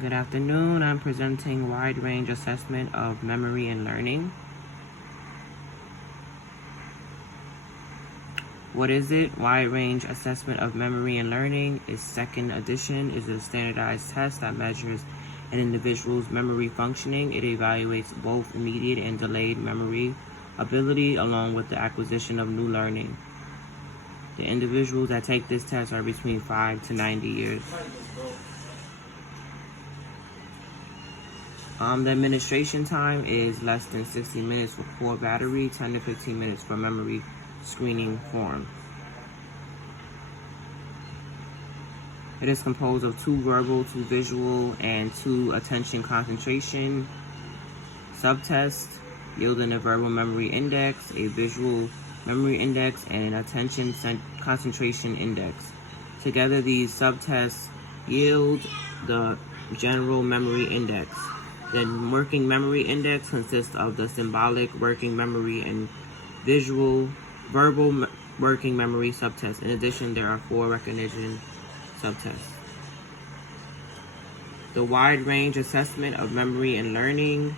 Good afternoon. I'm presenting wide range assessment of memory and learning. What is it? Wide range assessment of memory and learning is second edition, is a standardized test that measures an individual's memory functioning. It evaluates both immediate and delayed memory ability along with the acquisition of new learning. The individuals that take this test are between 5 to 90 years. The administration time is less than 60 minutes for core battery, 10 to 15 minutes for memory screening form. It is composed of 2 verbal, 2 visual, and 2 attention concentration subtests, yielding a verbal memory index, a visual memory index, and an attention concentration index. Together, these subtests yield the general memory index. The working memory index consists of the symbolic working memory and verbal working memory subtests. In addition, there are 4 recognition subtests. The wide range assessment of memory and learning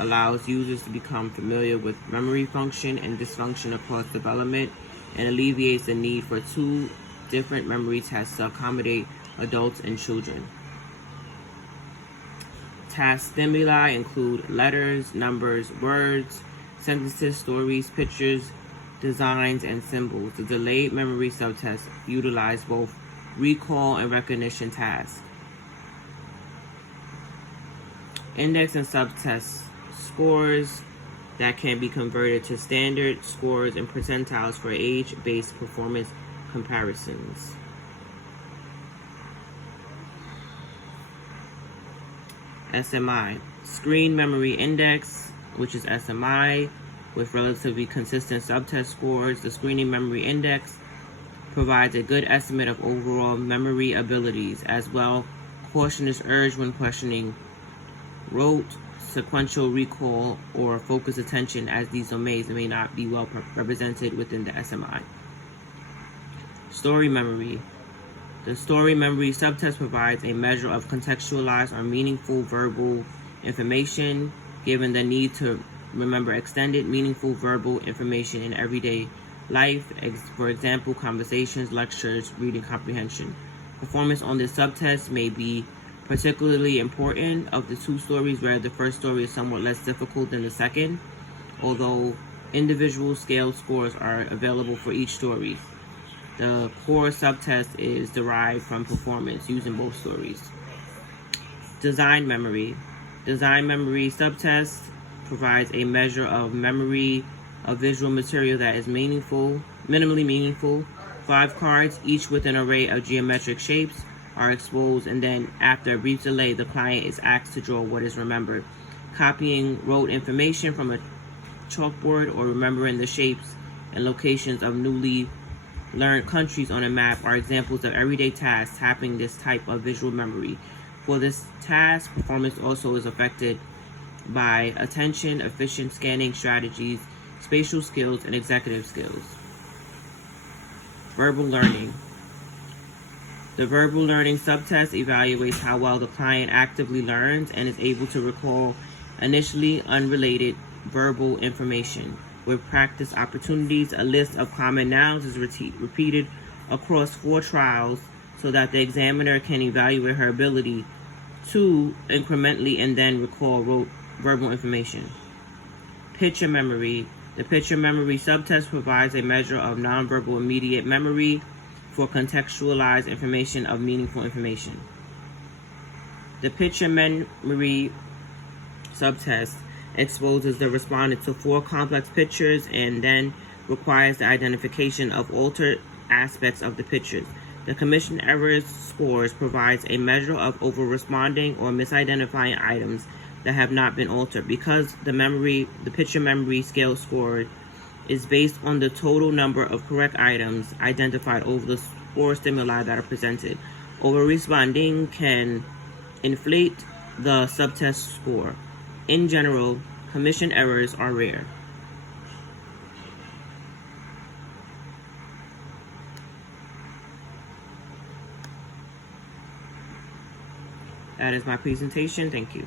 allows users to become familiar with memory function and dysfunction across development and alleviates the need for 2 different memory tests to accommodate adults and children. Task stimuli include letters, numbers, words, sentences, stories, pictures, designs, and symbols. The delayed memory subtests utilize both recall and recognition tasks. Index and subtest scores that can be converted to standard scores and percentiles for age-based performance comparisons. SMI, Screen Memory Index, which is SMI, with relatively consistent subtest scores. The Screening Memory Index provides a good estimate of overall memory abilities. As well, caution is urged when questioning rote, sequential recall, or focused attention, as these domains may not be well represented within the SMI. Story Memory. The story memory subtest provides a measure of contextualized or meaningful verbal information, given the need to remember extended, meaningful verbal information in everyday life, for example, conversations, lectures, reading comprehension. Performance on this subtest may be particularly important of the 2 stories, where the first story is somewhat less difficult than the second, although individual scale scores are available for each story. The core subtest is derived from performance using both stories. Design memory. Design memory subtest provides a measure of memory of visual material that is minimally meaningful. 5 cards, each with an array of geometric shapes, are exposed, and then after a brief delay, the client is asked to draw what is remembered. Copying rote information from a chalkboard or remembering the shapes and locations of newly learned countries on a map are examples of everyday tasks tapping this type of visual memory. For this task, performance also is affected by attention, efficient scanning strategies, spatial skills, and executive skills. Verbal learning. The verbal learning subtest evaluates how well the client actively learns and is able to recall initially unrelated verbal information. With practice opportunities, a list of common nouns is repeated across 4 trials so that the examiner can evaluate her ability to incrementally and then recall verbal information. Picture memory. The picture memory subtest provides a measure of nonverbal immediate memory for contextualized information of meaningful information. The picture memory subtest exposes the respondent to 4 complex pictures and then requires the identification of altered aspects of the pictures. The commission errors scores provides a measure of over-responding or misidentifying items that have not been altered. Because the picture memory scale score is based on the total number of correct items identified over the 4 stimuli that are presented. Over-responding can inflate the subtest score. In general, commission errors are rare. That is my presentation. Thank you.